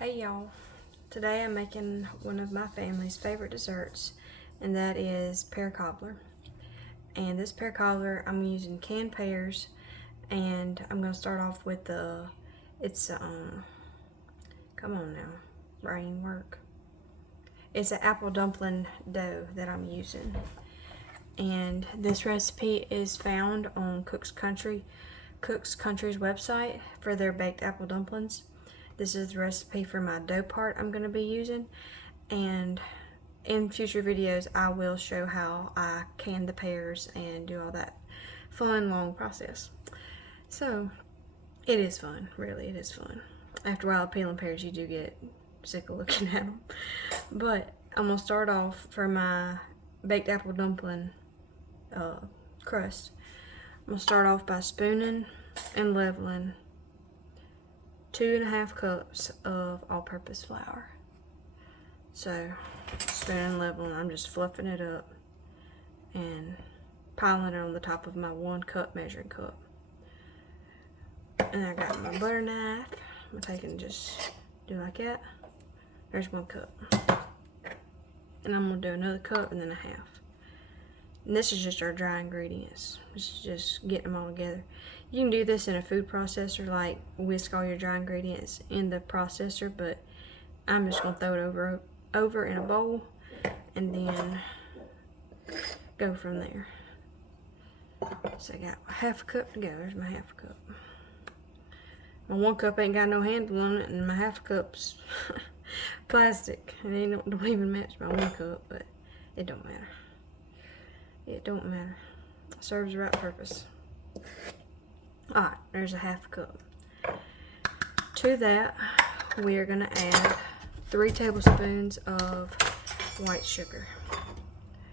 Hey y'all, today I'm making one of my family's favorite desserts, and that is pear cobbler. And this pear cobbler, I'm using canned pears, and I'm going to start off with come on now, brain work. It's an apple dumpling dough that I'm using. And this recipe is found on Cook's Country's website for their baked apple dumplings. This is the recipe for my dough part I'm going to be using, and in future videos I will show how I can the pears and do all that fun long process. So it is fun, really it is fun. After a while peeling pears you do get sick of looking at them. But I'm going to start off for my baked apple dumpling crust. I'm going to start off by spooning and leveling 2.5 cups of all-purpose flour. So, spooning and leveling, I'm just fluffing it up and piling it on the top of my 1 cup measuring cup. And I got my butter knife. I'm taking just do like that. There's 1 cup. And I'm gonna do another cup and then a half. And this is just our dry ingredients. This is just getting them all together. You can do this in a food processor, like whisk all your dry ingredients in the processor, but I'm just gonna throw it over in a bowl and then go from there. So I got half a cup to go. There's my half a cup. My 1 cup ain't got no handle on it, and my half a cup's plastic. And it don't even match my 1 cup, but it don't matter. It don't matter. It serves the right purpose. Alright, there's a half a cup. To that, we are going to add 3 tablespoons of white sugar.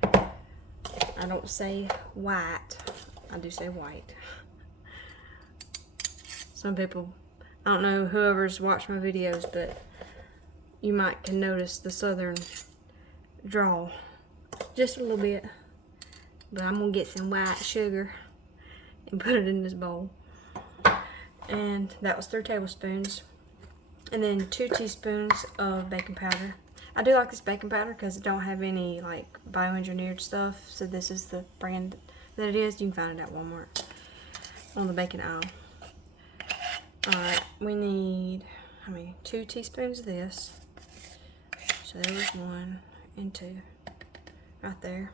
I don't say white, I do say white. Some people, I don't know whoever's watched my videos, but you might can notice the southern drawl just a little bit. But I'm going to get some white sugar and put it in this bowl. And that was 3 tablespoons. And then 2 teaspoons of baking powder. I do like this baking powder because it don't have any like bioengineered stuff. So this is the brand that it is. You can find it at Walmart on the baking aisle. Alright, we need 2 teaspoons of this. So there was 1 and 2 right there.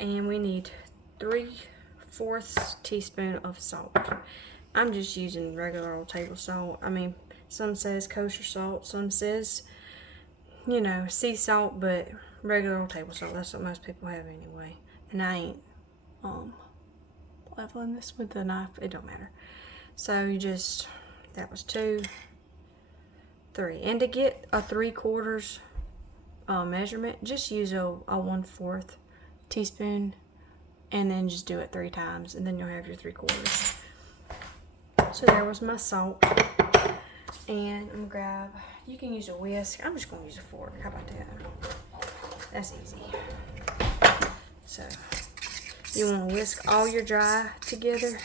And we need 3/4 teaspoon of salt. I'm just using regular old table salt. I mean, some says kosher salt, some says, you know, sea salt, but regular old table salt, that's what most people have anyway. And I ain't leveling this with the knife, it don't matter. So you just, that was 2, 3. And to get a 3/4 measurement, just use a 1/4 teaspoon and then just do it 3 times and then you'll have your 3/4. So there was my salt. And I'm gonna grab, you can use a whisk, I'm just gonna use a fork, how about that? That's easy. So you want to whisk all your dry together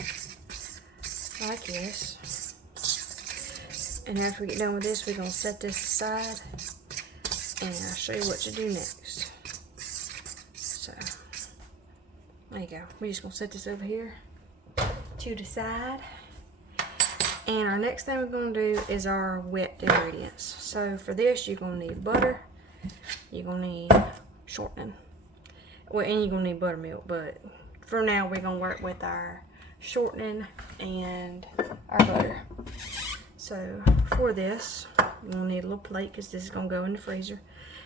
like this. And after we get done with this, we're gonna set this aside and I'll show you what to do next. So there you go. We're just gonna set this over here to the side. And our next thing we're gonna do is our wet ingredients. So for this, you're gonna need butter, you're gonna need shortening, well, and you're gonna need buttermilk. But for now, we're gonna work with our shortening and our butter. So for this, you're gonna need a little plate because this is gonna go in the freezer.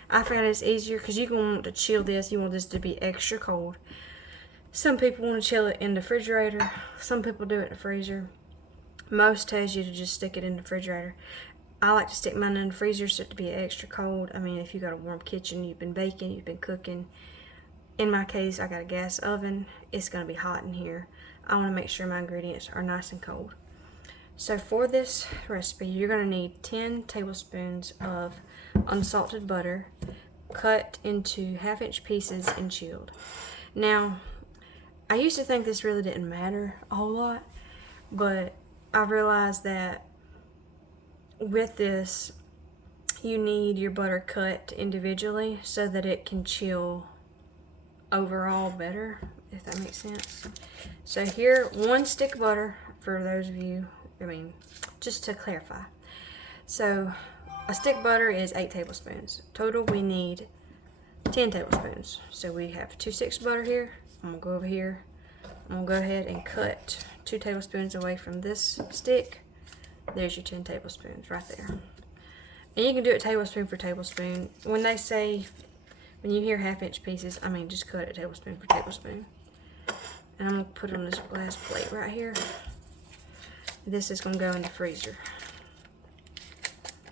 I found it's easier because you're gonna want to chill this. You want this to be extra cold. Some people want to chill it in the refrigerator. Some people do it in the freezer. Most tells you to just stick it in the refrigerator. I like to stick mine in the freezer so it to be extra cold. I mean, if you got a warm kitchen, you've been baking, you've been cooking. In my case, I got a gas oven. It's going to be hot in here. I want to make sure my ingredients are nice and cold. So for this recipe, you're going to need 10 tablespoons of unsalted butter cut into 1/2-inch pieces and chilled. Now, I used to think this really didn't matter a whole lot, but I realized that with this, you need your butter cut individually so that it can chill overall better, if that makes sense. So here, 1 stick of butter, for those of you, just to clarify. So a stick of butter is 8 tablespoons. Total, we need 10 tablespoons. So we have 2 sticks of butter here. I'm gonna go over here. I'm gonna go ahead and cut 2 tablespoons away from this stick. There's your 10 tablespoons right there. And you can do it tablespoon for tablespoon. When they say, when you hear 1/2 inch pieces, just cut it tablespoon for tablespoon. And I'm gonna put it on this glass plate right here. This is gonna go in the freezer.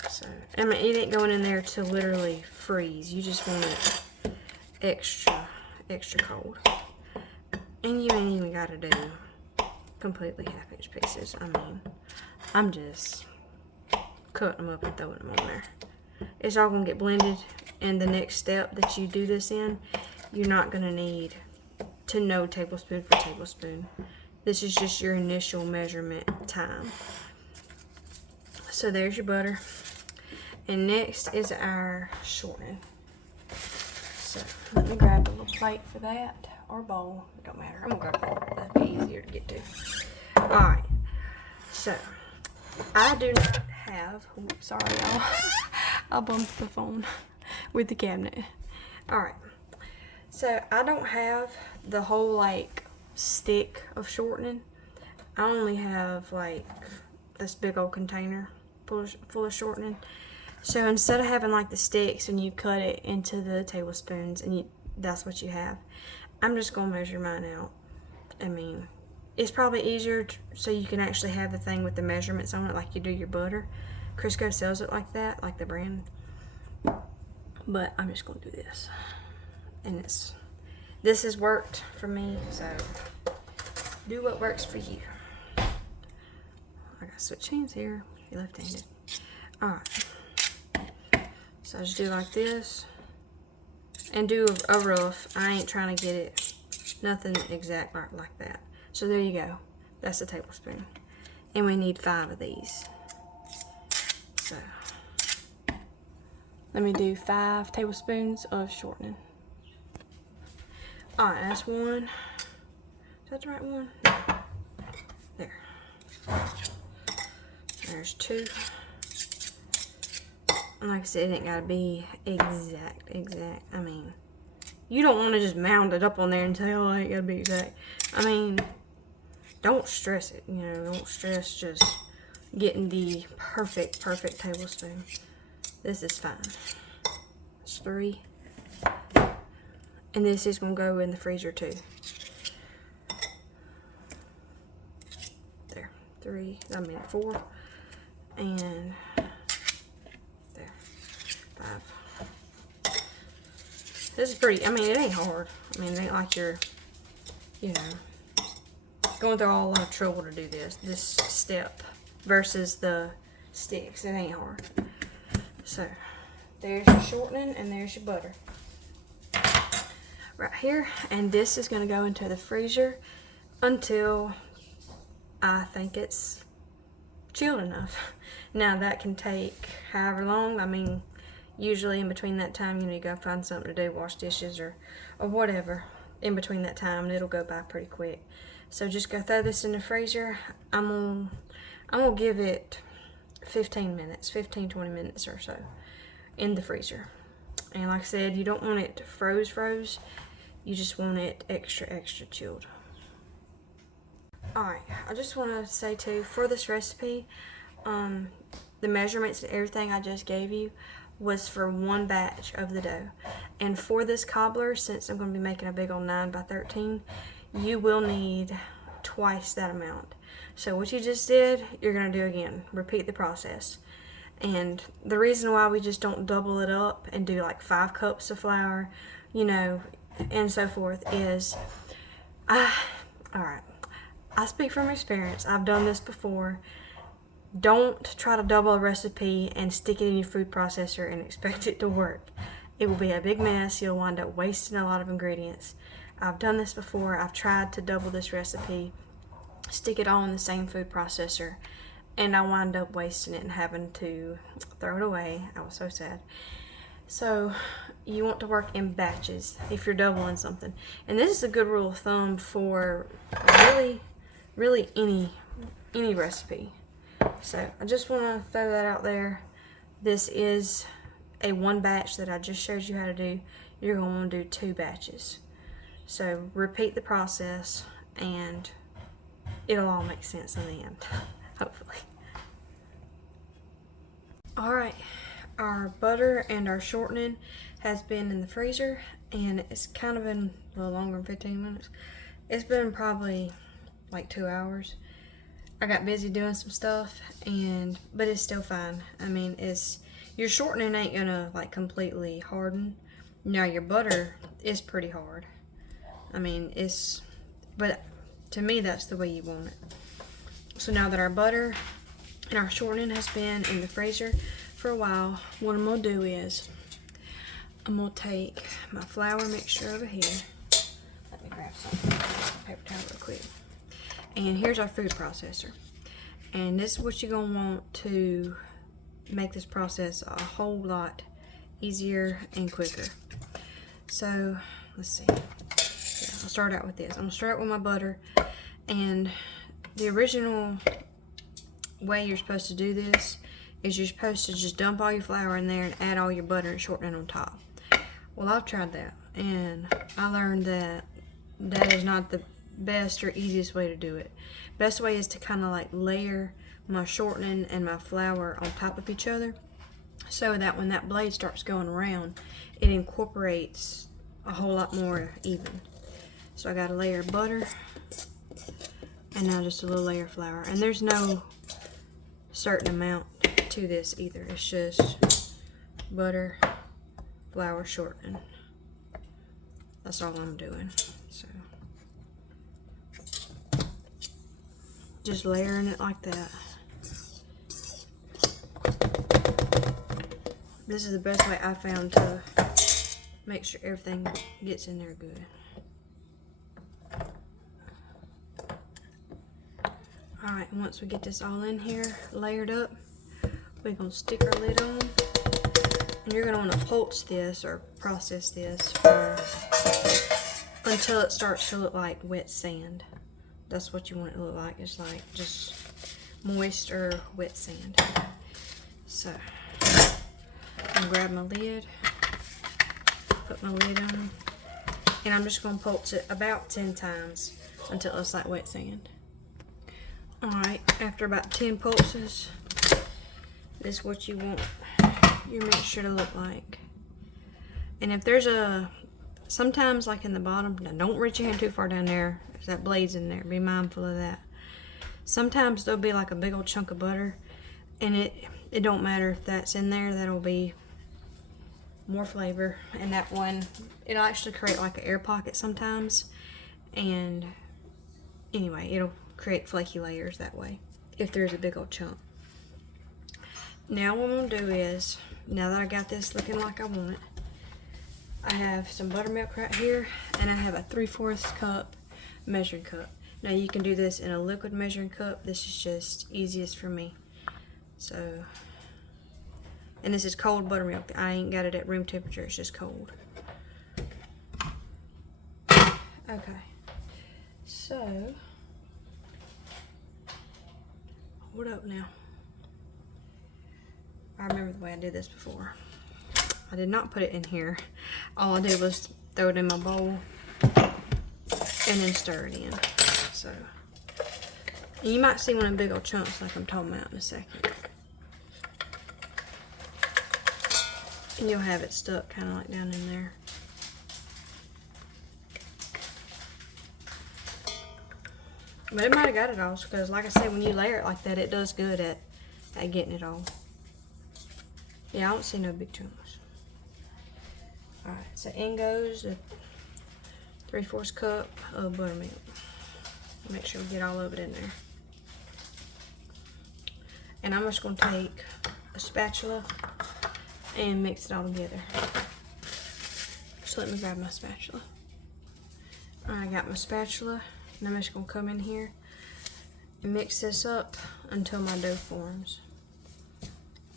So, it ain't going in there to literally freeze. You just want it extra cold. And you ain't even gotta do completely 1/2 inch pieces. I'm just cutting them up and throwing them on there. It's all gonna get blended, and the next step that you do this in, you're not gonna need to know tablespoon for tablespoon. This is just your initial measurement time. So there's your butter. And next is our shortening. So let me grab a little plate for that, or bowl, it don't matter. I'm gonna grab a bowl, that'd be easier to get to. Alright, so I do not have, sorry y'all, I bumped the phone with the cabinet. Alright, so I don't have the whole stick of shortening. I only have this big old container full of shortening. So instead of having the sticks and you cut it into the tablespoons and that's what you have, I'm just gonna measure mine out. It's probably easier so you can actually have the thing with the measurements on it like you do your butter. Crisco sells it like that, like the brand. But I'm just gonna do this. And this has worked for me, so do what works for you. I gotta switch hands here. You're left-handed. Alright. So I just do like this. And do a rough. I ain't trying to get it nothing exact like that. So there you go. That's a tablespoon. And we need 5 of these. So let me do 5 tablespoons of shortening. Alright, that's 1. Is that the right one? There. There's 2. And like I said, it ain't gotta be exact. You don't want to just mound it up on there and say, oh, it ain't gotta be exact. Don't stress it, don't stress just getting the perfect tablespoon. This is fine. It's 3. And this is gonna go in the freezer too. There, 4. And there, 5. This is pretty, it ain't hard. It ain't like you're, going through a lot of trouble to do this step versus the sticks. It ain't hard. So there's your shortening and there's your butter right here, and this is going to go into the freezer until I think it's chilled enough. Now that can take however long. Usually in between that time, you gotta find something to do, wash dishes or whatever. In between that time, it'll go by pretty quick. So just go throw this in the freezer. I'm gonna give it 20 minutes or so in the freezer. And like I said, you don't want it froze. You just want it extra chilled. Alright, I just want to say too, for this recipe, the measurements and everything I just gave you was for 1 batch of the dough. And for this cobbler, since I'm going to be making a big old 9 by 13, you will need twice that amount. So what you just did, you're going to do again. Repeat the process. And the reason why we just don't double it up and do 5 cups of flour, and so forth is, alright, I speak from experience. I've done this before. Don't try to double a recipe and stick it in your food processor and expect it to work. It will be a big mess. You'll wind up wasting a lot of ingredients. I've done this before. I've tried to double this recipe, stick it all in the same food processor, and I wind up wasting it and having to throw it away. I was so sad. So you want to work in batches if you're doubling something. And this is a good rule of thumb for really any recipe. So I just want to throw that out there. This is a one batch that I just showed you how to do. You're going to want to do 2 batches. So repeat the process and it'll all make sense in the end, hopefully. Alright, our butter and our shortening has been in the freezer, and it's kind of been a little longer than 15 minutes. It's been probably like 2 hours. I got busy doing some stuff, but it's still fine. I mean, your shortening ain't gonna like completely harden. Now your butter is pretty hard. I mean, but to me that's the way you want it. So now that our butter and our shortening has been in the freezer for a while, what I'm gonna do is I'm gonna take my flour mixture over here. Let me grab some paper towel real quick. And here's our food processor. And this is what you're gonna want to make this process a whole lot easier and quicker. So let's see. Yeah, I'll start out with this. I'm gonna start with my butter, and the original way you're supposed to do this is you're supposed to just dump all your flour in there and add all your butter and shortening on top. Well, I've tried that, and I learned that that is not the best or easiest way to do it. Best way is to kind of like layer my shortening and my flour on top of each other, so that when that blade starts going around, it incorporates a whole lot more even. So I got a layer of butter, and now just a little layer of flour. And there's no certain amount to this either. It's just butter, flour, shortening. That's all I'm doing. So just layering it like that. This is the best way I found to make sure everything gets in there good. Alright, once we get this all in here, layered up, we're going to stick our lid on. And you're going to want to pulse this or process this until it starts to look like wet sand. That's what you want it to look like. It's like just moist or wet sand. So I'm gonna grab my lid, put my lid on, and I'm just gonna pulse it about 10 times until it looks like wet sand. Alright, after about 10 pulses, this is what you want your mixture to look like. And if there's sometimes like in the bottom, now don't reach your hand too far down there, there's that blade's in there, be mindful of that. Sometimes there'll be like a big old chunk of butter, and it don't matter if that's in there, that'll be more flavor. And that one, it'll actually create like an air pocket sometimes, and anyway, it'll create flaky layers that way if there's a big old chunk. Now what I'm gonna do is, now that I got this looking like I want it, I have some buttermilk right here, and I have a 3/4 cup measuring cup. Now you can do this in a liquid measuring cup. This is just easiest for me. So, and this is cold buttermilk. I ain't got it at room temperature, it's just cold. Okay, so hold up now. I remember the way I did this before. I did not put it in here. All I did was throw it in my bowl and then stir it in. So, and you might see one of the big old chunks like I'm talking about in a second. And you'll have it stuck kind of like down in there. But it might have got it all, because like I said, when you layer it like that, it does good at getting it all. Yeah, I don't see no big chunks. Alright, so in goes the 3/4 cup of buttermilk. Make sure we get all of it in there. And I'm just going to take a spatula and mix it all together. So let me grab my spatula. Alright, I got my spatula, and I'm just going to come in here and mix this up until my dough forms.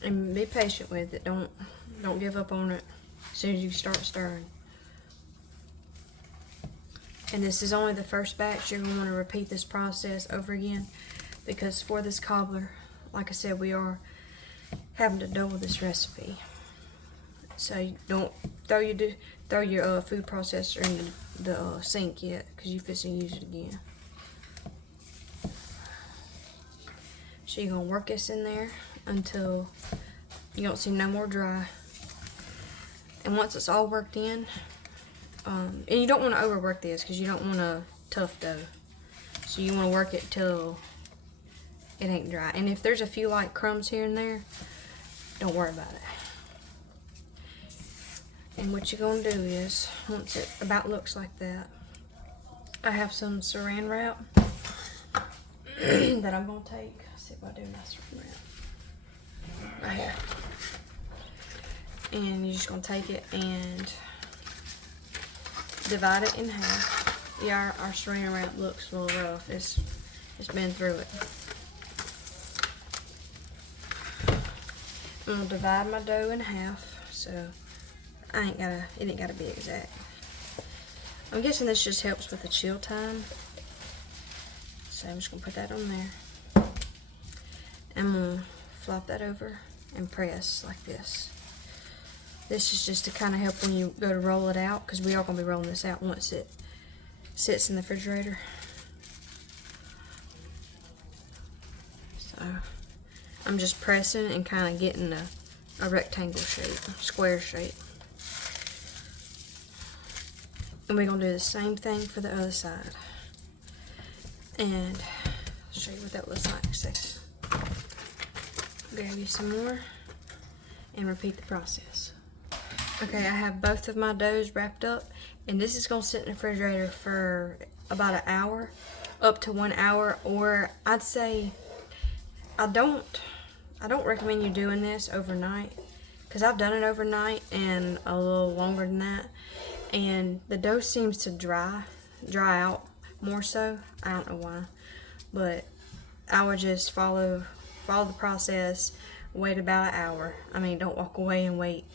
And be patient with it. Don't give up on it as soon as you start stirring. And this is only the first batch. You're going to want to repeat this process over again, because for this cobbler, like I said, we are having to double this recipe. So you don't throw your food processor in the sink yet, because you're fixing to use it again. So you're going to work this in there until you don't see no more dry. And once it's all worked in, and you don't want to overwork this because you don't want a tough dough. So you want to work it till it ain't dry. And if there's a few like crumbs here and there, don't worry about it. And what you're going to do is, once it about looks like that, I have some saran wrap that I'm going to take. Let's see if I do my saran wrap. Right here. And you're just going to take it and divide it in half. Yeah, our saran wrap looks a little rough. It's been through it. I'm going to divide my dough in half, so it ain't gotta be exact. I'm guessing this just helps with the chill time. So I'm just gonna put that on there. I'm gonna flop that over and press like this. This is just to kind of help when you go to roll it out, because we are gonna be rolling this out once it sits in the refrigerator. So I'm just pressing and kind of getting a rectangle shape, square shape. And we're going to do the same thing for the other side. And I'll show you what that looks like in a second. Grab you some more and repeat the process. Okay, I have both of my doughs wrapped up, and this is going to sit in the refrigerator for about an hour, up to 1 hour, or I'd say I don't recommend you doing this overnight, because I've done it overnight and a little longer than that. And the dough seems to dry out more so. I don't know why, but I would just follow the process, wait about an hour. I mean, don't walk away and wait,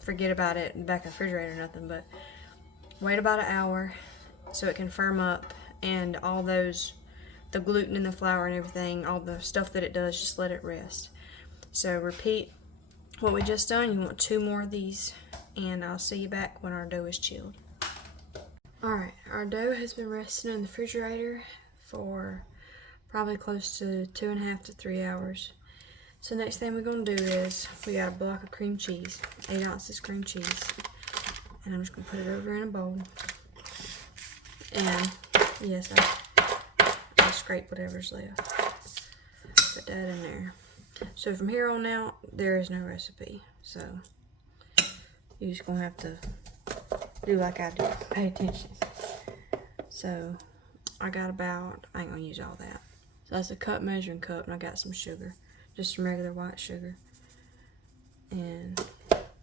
forget about it in the back of the refrigerator or nothing, but wait about an hour so it can firm up, and all the gluten in the flour and everything, all the stuff that it does, just let it rest. So repeat what we just done. You want 2 more of these, and I'll see you back when our dough is chilled. Alright, our dough has been resting in the refrigerator for probably close to 2.5 to 3 hours. So next thing we're going to do is, we got a block of cream cheese, 8 ounces cream cheese, and I'm just going to put it over in a bowl. And yes, I'll scrape whatever's left. Put that in there. So from here on out, there is no recipe. So you're just gonna have to do like I do. Pay attention. So I got I ain't gonna use all that. So that's a cup measuring cup, and I got some sugar, just some regular white sugar, and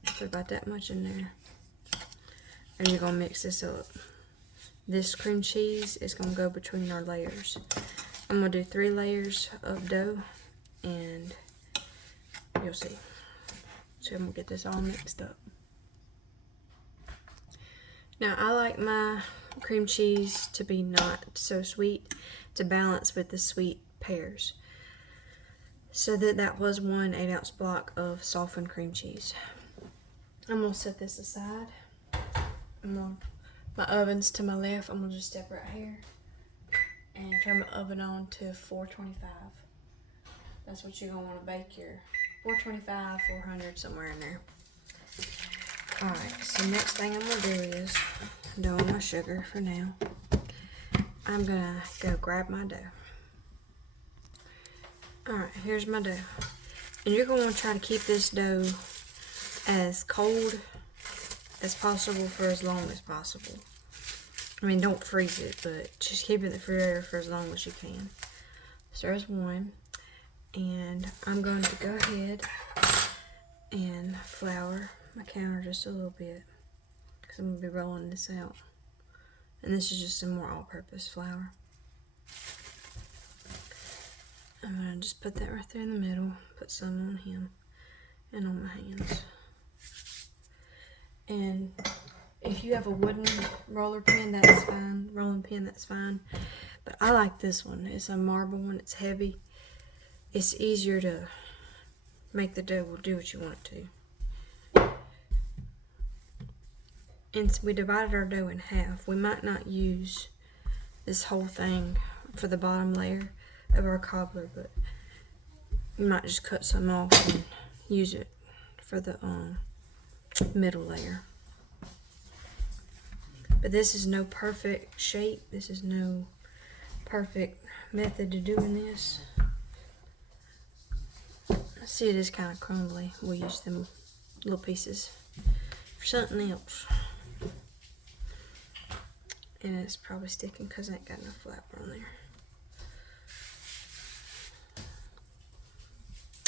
put about that much in there. And you're gonna mix this up. This cream cheese is gonna go between our layers. I'm gonna do 3 layers of dough, and you'll see. So I'm gonna get this all mixed up. Now I like my cream cheese to be not so sweet, to balance with the sweet pears. So that was 1 8-ounce block of softened cream cheese. I'm gonna set this aside. My oven's to my left. I'm gonna just step right here and turn my oven on to 425. That's what you're gonna want to bake your 425, 400, somewhere in there. Alright, so next thing I'm gonna do is dough my sugar for now. I'm gonna go grab my dough. Alright, here's my dough. And you're gonna want to try to keep this dough as cold as possible for as long as possible. I mean, don't freeze it, but just keep it in the refrigerator for as long as you can. So there's 1. And I'm going to go ahead and flour my counter just a little bit, because I'm going to be rolling this out. And this is just some more all-purpose flour. I'm gonna just put that right there in the middle, put some on him and on my hands. And if you have a wooden roller pin, that's fine. Rolling pin, that's fine. But I like this one. It's a marble one. It's heavy. It's easier to make the dough do what you want it to. And we divided our dough in half. We might not use this whole thing for the bottom layer of our cobbler, but you might just cut some off and use it for the middle layer. But this is no perfect shape. This is no perfect method to doing this. See, it is kind of crumbly. We'll use them little pieces for something else. And it's probably sticking because I ain't got enough flour on there.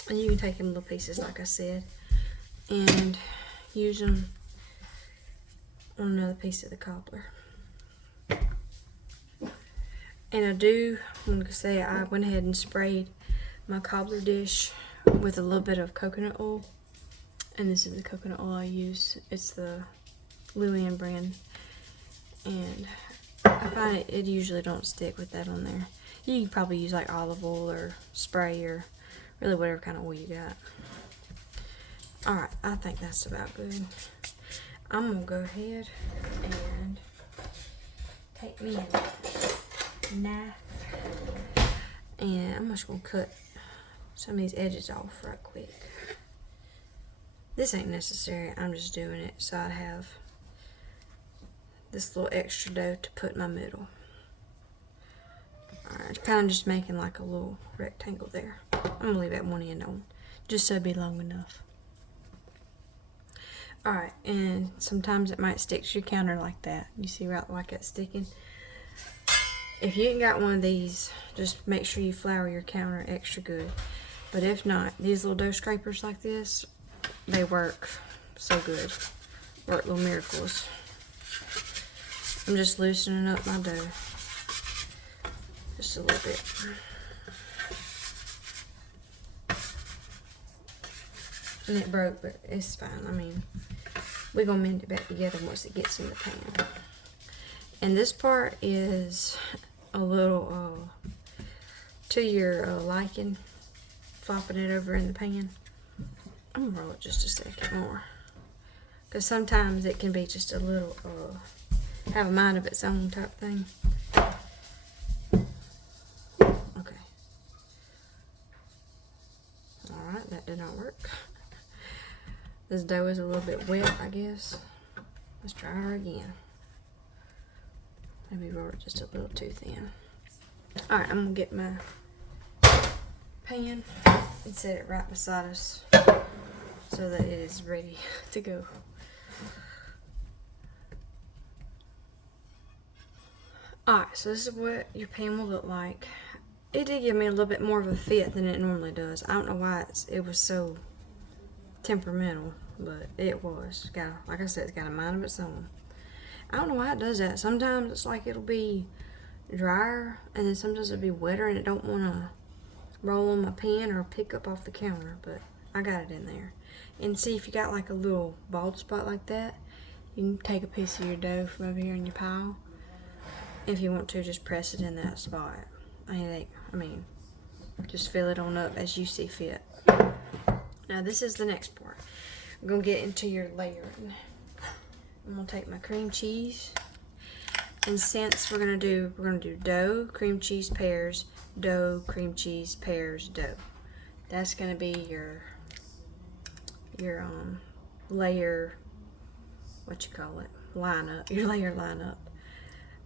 And you can take them little pieces, like I said, and use them on another piece of the cobbler. And I'm going to say I went ahead and sprayed my cobbler dish with a little bit of coconut oil. And this is the coconut oil I use. It's the Luann brand. And I find it usually don't stick with that on there. You can probably use like olive oil or spray or really whatever kind of oil you got. Alright, I think that's about good. I'm going to go ahead and take me a knife. And I'm just going to cut some of these edges off right quick. This ain't necessary. I'm just doing it so I have this little extra dough to put in my middle. Alright, kind of just making like a little rectangle there. I'm going to leave that one end on just so it'd be long enough. Alright, and sometimes it might stick to your counter like that. You see right like that sticking? If you ain't got one of these, just make sure you flour your counter extra good. But if not, these little dough scrapers like this, they work so good. Work little miracles. I'm just loosening up my dough. Just a little bit. And it broke, but it's fine. I mean, we're going to mend it back together once it gets in the pan. And this part is a little to your liking. Flopping it over in the pan. I'm going to roll it just a second more. Because sometimes it can be just a little, have a mind of its own type thing. Okay. Alright, that did not work. This dough is a little bit wet, I guess. Let's try her again. Maybe roll it just a little too thin. Alright, I'm going to get my pan and set it right beside us so that it is ready to go. Alright, so this is what your pan will look like. It did give me a little bit more of a fit than it normally does. I don't know why it was so temperamental, but it was. Like I said, it's got a mind of its own. I don't know why it does that. Sometimes it's like it'll be drier, and then sometimes it'll be wetter, and it don't want to roll on my pan or pick up off the counter, but I got it in there. And see, if you got like a little bald spot like that, you can take a piece of your dough from over here in your pile. If you want to, just press it in that spot. I mean, just fill it on up as you see fit. Now this is the next part. We're gonna get into your layering. I'm gonna take my cream cheese, and since we're gonna do dough, cream cheese, pears, dough, cream cheese, pears, dough. That's gonna be your layer, what you call it, lineup, your layer lineup.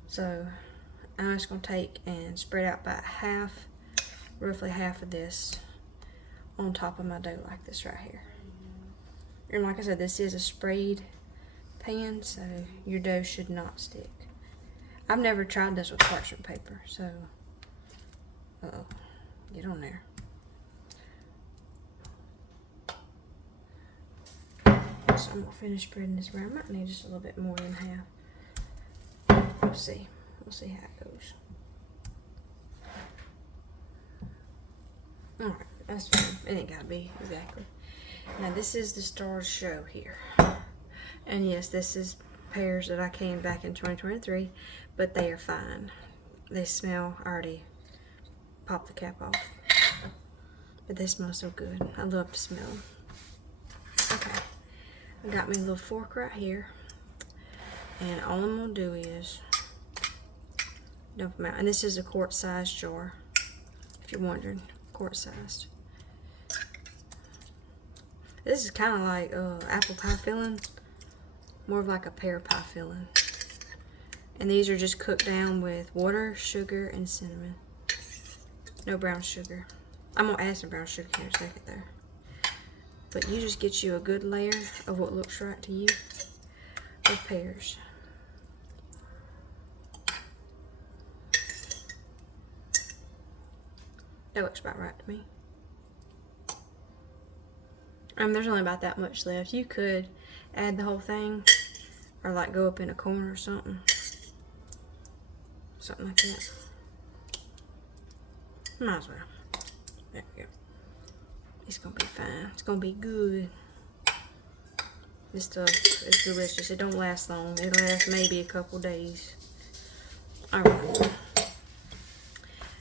So I'm just gonna take and spread out about roughly half of this on top of my dough like this right here. And like I said, this is a sprayed pan, so your dough should not stick. I've never tried this with parchment paper, so get on there. So I'm gonna finish spreading this around. I might need just a little bit more than half. We'll see how it goes. Alright, that's fine. It ain't gotta be exactly. Now this is the Stars show here. And yes, this is pears that I canned back in 2023, but they are fine. They smell, I already popped the cap off. But they smell so good. I love to smell them. Okay, I got me a little fork right here. And all I'm gonna do is dump them out. And this is a quart sized jar, if you're wondering, quart sized. This is kind of like apple pie filling, more of like a pear pie filling. And these are just cooked down with water, sugar, and cinnamon. No brown sugar. I'm gonna add some brown sugar here in a second though. But you just get you a good layer of what looks right to you of pears. That looks about right to me. There's only about that much left. You could add the whole thing, or like go up in a corner or something. Something like that. Might as well. There we go. It's gonna be fine. It's gonna be good. This stuff is delicious. It don't last long. It'll last maybe a couple days. Alright.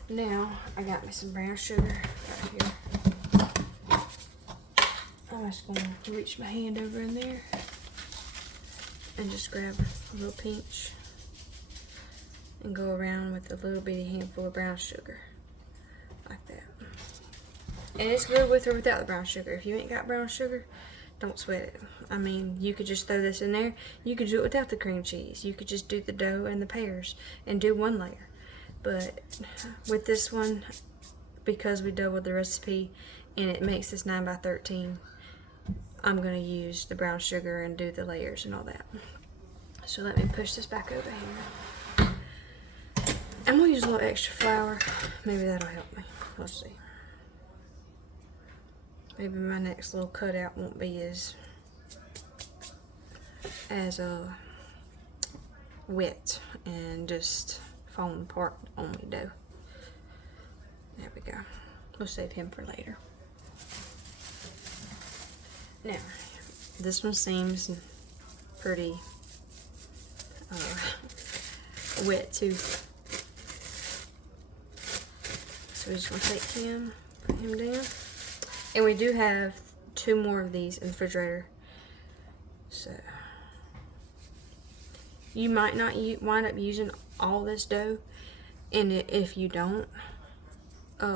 Now, I got me some brown sugar right here. I'm just going to reach my hand over in there and just grab a little pinch and go around with a little bitty handful of brown sugar. Like that. And it's good with or without the brown sugar. If you ain't got brown sugar, don't sweat it. I mean, you could just throw this in there. You could do it without the cream cheese. You could just do the dough and the pears and do one layer. But with this one, because we doubled the recipe and it makes this 9 by 13, I'm going to use the brown sugar and do the layers and all that. So let me push this back over here. I'm going to use a little extra flour. Maybe that'll help me. We'll see. Maybe my next little cutout won't be as wet and just falling apart on me dough. There we go. We'll save him for later. Now, this one seems pretty wet too. So we're just gonna take him, put him down. And we do have 2 more of these in the refrigerator. So you might not wind up using all this dough, and if you don't,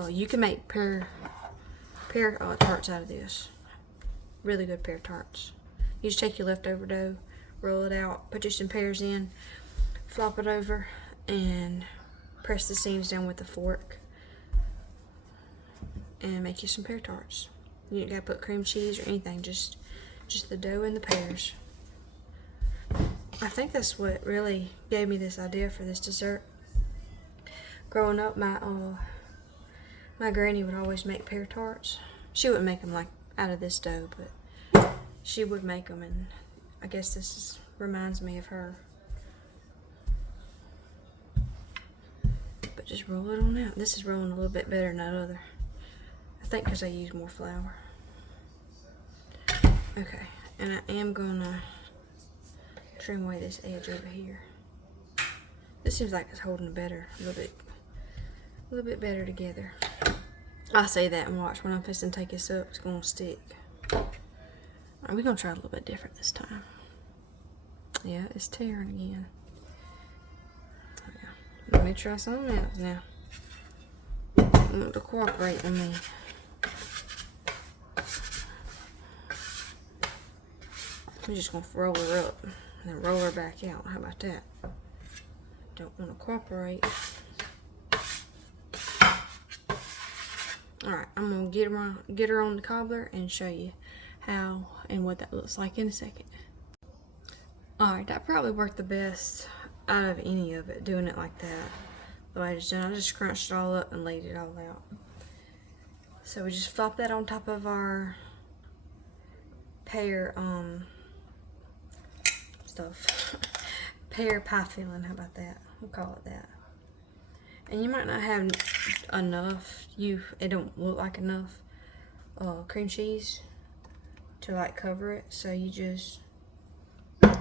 you can make pear tarts out of this. Really good pear tarts. You just take your leftover dough, roll it out, put you some pears in, flop it over, and press the seams down with a fork, and make you some pear tarts. You don't gotta put cream cheese or anything, just the dough and the pears. I think that's what really gave me this idea for this dessert. Growing up, my granny would always make pear tarts. She wouldn't make them like out of this dough, but she would make them, and I guess this reminds me of her. But just roll it on out. This is rolling a little bit better than that other. I think because I use more flour. Okay, and I am gonna trim away this edge over here. This seems like it's holding better, a little bit better together. I say that and watch, when I'm fixing to take this up, it's gonna stick. Alright, we're gonna try a little bit different this time. Yeah, it's tearing again. Let me try something else now. I want to cooperate with me. I'm just gonna roll her up and then roll her back out. How about that? Don't want to cooperate. Alright, I'm gonna get her on the cobbler and show you how and what that looks like in a second. Alright, that probably worked the best out of any of it, doing it like that. The way I just done, I just crunched it all up and laid it all out. So we just flop that on top of our pear stuff. Pear pie filling, how about that? We'll call it that. And you might not have enough. It don't look like enough cream cheese to like cover it. So you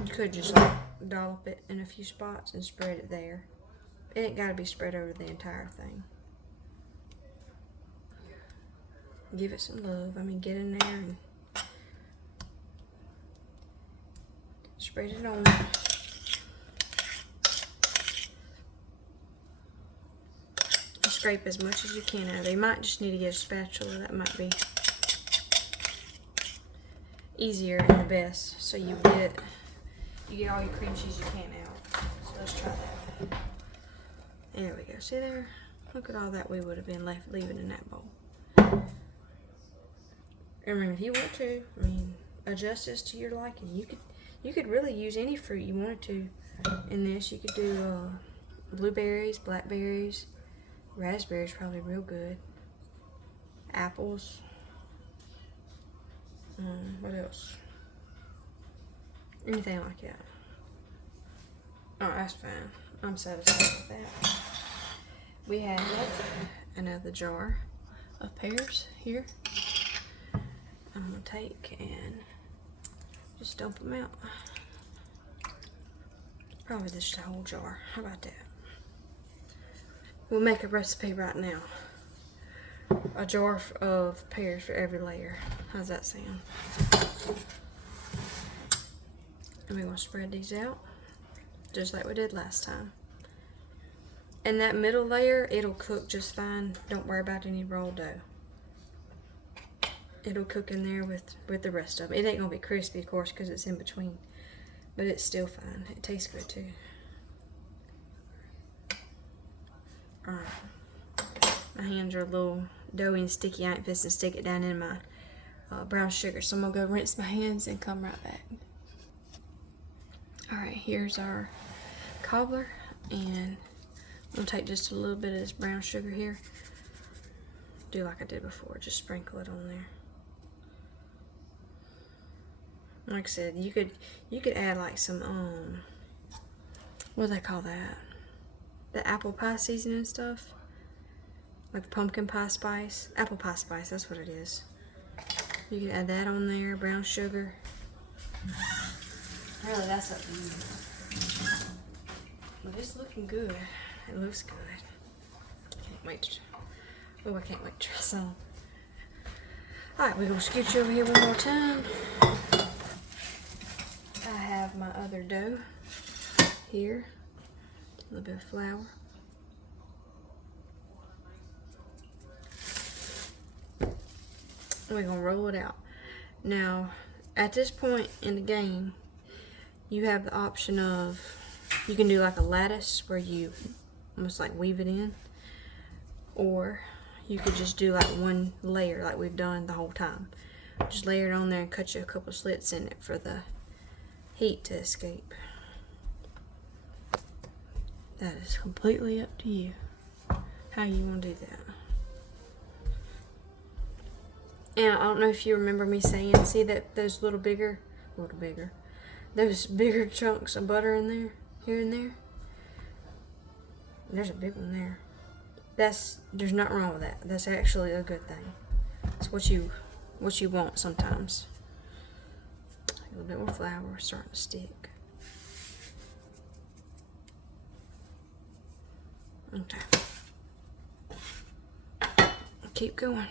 could just like dollop it in a few spots and spread it there. It ain't gotta be spread over the entire thing. Give it some love. I mean, get in there and spread it on. Scrape as much as you can out of it. You might just need to get a spatula. That might be easier and the best. So you get all your cream cheese you can out. So let's try that. There we go. See there? Look at all that we would have been leaving in that bowl. I mean, if you want to, adjust this to your liking. You could really use any fruit you wanted to in this. You could do blueberries, blackberries, raspberries, probably real good. Apples. What else? Anything like that. Oh, that's fine. I'm satisfied with that. We have another jar of pears here. I'm gonna take and just dump them out. Probably just a whole jar. How about that? We'll make a recipe right now. A jar of pears for every layer. How's that sound? And we're gonna spread these out just like we did last time. And that middle layer, it'll cook just fine. Don't worry about any raw dough. It'll cook in there with the rest of it. It ain't gonna be crispy, of course, because it's in between. But it's still fine. It tastes good too. Alright. My hands are a little doughy and sticky. I ain't fixing to stick it down in my brown sugar. So I'm gonna go rinse my hands and come right back. Alright, here's our cobbler. And I'm gonna take just a little bit of this brown sugar here. Do like I did before. Just sprinkle it on there. Like I said, you could add like some what do they call that? The apple pie seasoning stuff, like the pumpkin pie spice, apple pie spice. That's what it is. You can add that on there. Brown sugar. Really, that's up to you. But it's looking good. It looks good. Can't wait. Oh, I can't wait to try some. All right, we're gonna scooch over here one more time. I have my other dough here. A little bit of flour. We're gonna roll it out. Now, at this point in the game, you have the option of, you can do like a lattice where you almost like weave it in, or you could just do like one layer like we've done the whole time. Just layer it on there and cut you a couple slits in it for the heat to escape. That is completely up to you how you want to do that. And I don't know if you remember me saying, see that those those bigger chunks of butter in there, here and there. There's a big one there. There's nothing wrong with that. That's actually a good thing. It's what you want sometimes. A little bit more flour starting to stick. Okay. Keep going.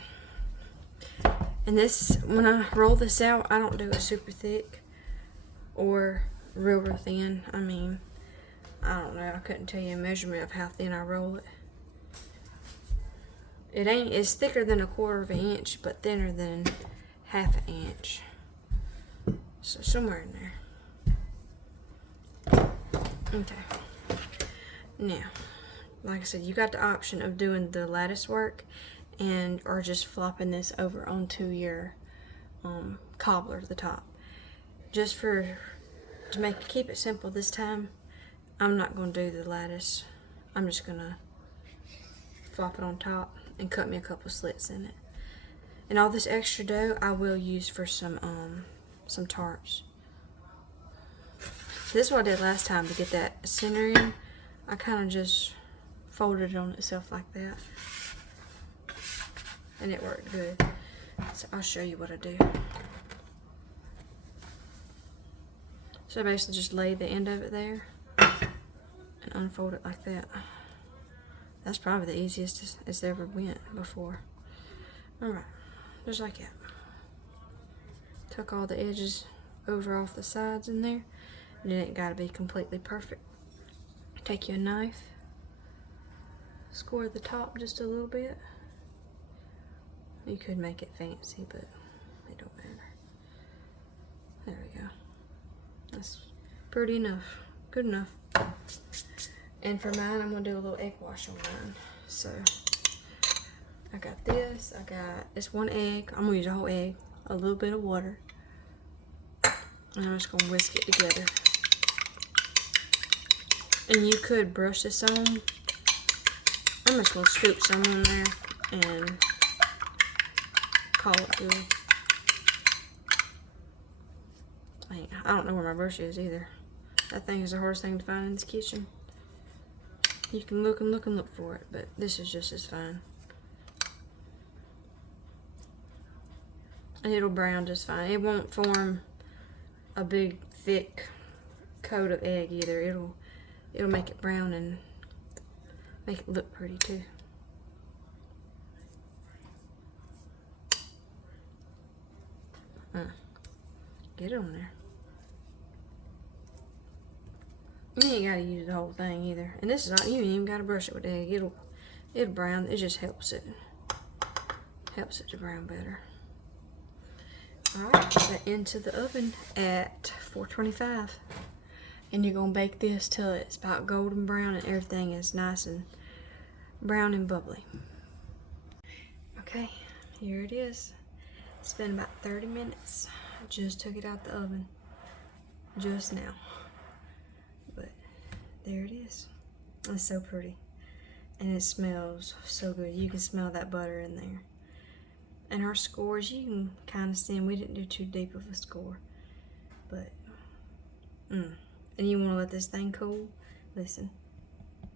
And this, when I roll this out, I don't do it super thick or real thin. I mean, I don't know. I couldn't tell you a measurement of how thin I roll it. It's thicker than 1/4 of an inch, but thinner than 1/2 inch. So somewhere in there. Okay. Now, like I said, you got the option of doing the lattice work or just flopping this over onto your cobbler at the top. Just to keep it simple this time, I'm not going to do the lattice. I'm just going to flop it on top and cut me a couple slits in it. And all this extra dough I will use for some tarts. This is what I did last time to get that center in. I kind of just folded it on itself like that. and it worked good. So I'll show you what I do. So I basically just lay the end of it there and unfold it like that. That's probably the easiest it's ever went before. Alright, just like that. Tuck all the edges over off the sides in there. And it ain't gotta be completely perfect. Take your knife, score the top just a little bit. You could make it fancy, but it don't matter. There we go. That's pretty enough. Good enough. And for mine, I'm gonna do a little egg wash on mine. So I got this. It's 1 egg. I'm gonna use a whole egg, a little bit of water, and I'm just gonna whisk it together. And you could brush this on. I'm just gonna scoop some in there and call it good. I don't know where my brush is either. That thing is the hardest thing to find in this kitchen. You can look and look and look for it, but this is just as fine. And it'll brown just fine. It won't form a big, thick coat of egg either. It'll make it brown and make it look pretty too. Get it on there. You ain't gotta use the whole thing either. And this is not, you ain't even gotta brush it with egg. It'll brown. It just helps it. Helps it to brown better. Alright, put that into the oven at 425. And you're gonna bake this till it's about golden brown and everything is nice and brown and bubbly. Okay, here it is. It's been about 30 minutes. I just took it out the oven just now. But there it is. It's so pretty. And it smells so good. You can smell that butter in there. And our scores, you can kind of see, we didn't do too deep of a score. But, and you want to let this thing cool. Listen.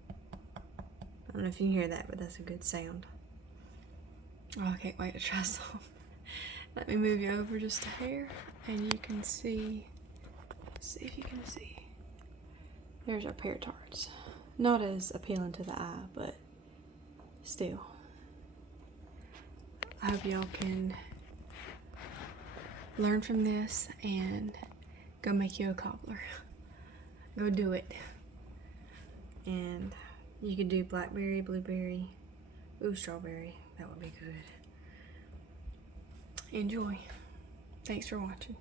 I don't know if you can hear that, but that's a good sound. Oh, I can't wait to try some. Let me move you over just a hair, and you can see. See if you can see. There's our pear tarts. Not as appealing to the eye, but still. I hope y'all can learn from this and go make you a cobbler. Go do it. And you could do blackberry, blueberry, ooh, strawberry. That would be good. Enjoy. Thanks for watching.